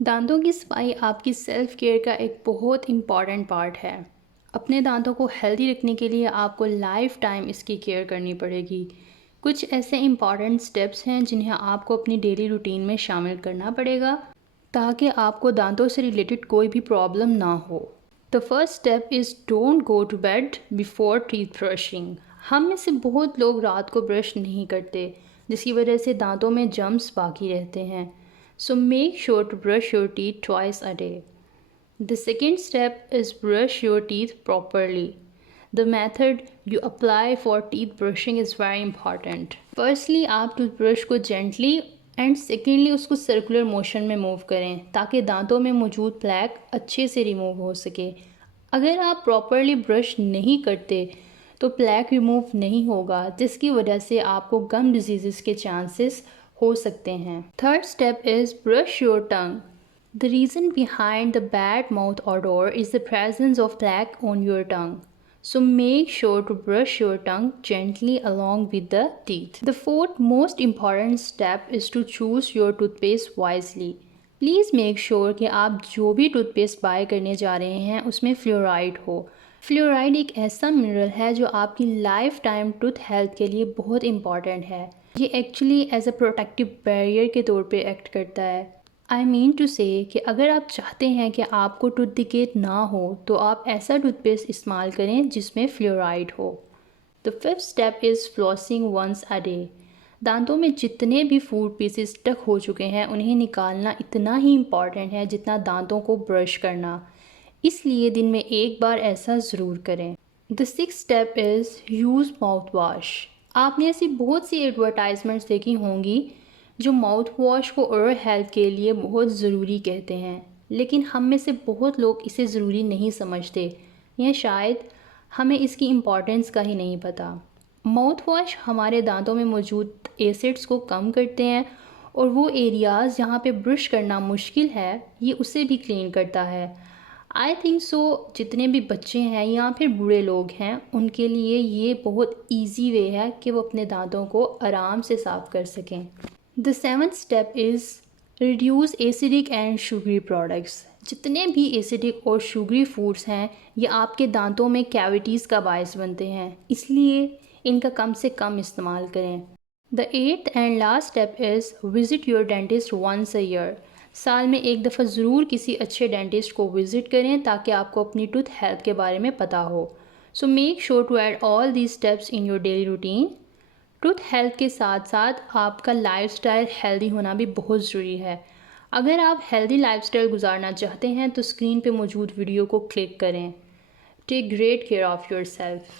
दांतों की सफाई आपकी सेल्फ केयर का एक बहुत इम्पॉर्टेंट पार्ट है। अपने दांतों को हेल्दी रखने के लिए आपको लाइफ टाइम इसकी केयर करनी पड़ेगी। कुछ ऐसे इम्पॉर्टेंट स्टेप्स हैं जिन्हें आपको अपनी डेली रूटीन में शामिल करना पड़ेगा ताकि आपको दांतों से रिलेटेड कोई भी प्रॉब्लम ना हो। The first step is don't go to bed before teeth brushing. हम में से बहुत लोग रात को ब्रश नहीं करते, जिसकी वजह से दांतों में जम्स बाकी रहते हैं। So make sure to brush your teeth twice a day. The second step is brush your teeth properly. The method you apply for teeth brushing is very important. Firstly, आप टूथब्रश को gently and secondly उसको circular motion में move करें ताकि दांतों में मौजूद plaque अच्छे से रिमूव हो सके। अगर आप प्रॉपरली ब्रश नहीं करते तो प्लैक रिमूव नहीं होगा, जिसकी वजह से आपको गम डिजीज़ के चांसेस हो सकते हैं। Third step is brush your tongue. The reason behind the bad mouth odor is the presence of plaque on your tongue. So make sure to brush your tongue gently along with the teeth. The fourth most important step is to choose your toothpaste wisely. Please make sure कि आप जो भी toothpaste bye करने जा रहे हैं उसमें fluoride हो। फ्लोराइड एक ऐसा मिनरल है जो आपकी लाइफ टाइम टूथ हेल्थ के लिए बहुत इंपॉर्टेंट है। ये actually as a protective barrier के तौर पे एक्ट करता है। आई मीन टू से कि अगर आप चाहते हैं कि आपको टूथ डिकेट ना हो तो आप ऐसा टूथपेस्ट इस्तेमाल करें जिसमें फ्लोराइड हो। The fifth step is flossing once a day. दांतों में जितने भी फूड पीसेस स्टक हो चुके हैं उन्हें निकालना इतना ही इम्पॉर्टेंट है जितना दांतों को ब्रश करना, इसलिए दिन में एक बार ऐसा ज़रूर करें। The sixth step is use mouth wash. आपने ऐसी बहुत सी एडवर्टाइजमेंट्स देखी होंगी जो माउथ वॉश को ओरल हेल्थ के लिए बहुत ज़रूरी कहते हैं, लेकिन हम में से बहुत लोग इसे ज़रूरी नहीं समझते या शायद हमें इसकी इम्पॉर्टेंस का ही नहीं पता। माउथ वॉश हमारे दांतों में मौजूद एसिड्स को कम करते हैं और वो एरियाज़ जहाँ पे ब्रश करना मुश्किल है ये उसे भी क्लीन करता है। आई थिंक सो जितने भी बच्चे हैं या फिर बूढ़े लोग हैं उनके लिए ये बहुत ईजी वे है कि वो अपने दांतों को आराम से साफ़ कर सकें। The seventh step is reduce acidic and sugary products. जितने भी एसिडिक और शुगरी फूड्स हैं ये आपके दांतों में कैविटीज़ का बायस बनते हैं, इसलिए इनका कम से कम इस्तेमाल करें। The eighth and last step is visit your dentist once a year. साल में एक दफ़ा ज़रूर किसी अच्छे डेंटिस्ट को विज़िट करें ताकि आपको अपनी टूथ हेल्थ के बारे में पता हो। So make sure to add all these steps in your daily routine. Tooth health के साथ साथ आपका लाइफस्टाइल हेल्दी होना भी बहुत ज़रूरी है। अगर आप हेल्दी लाइफस्टाइल गुजारना चाहते हैं तो स्क्रीन पे मौजूद वीडियो को क्लिक करें। Take great care of your self.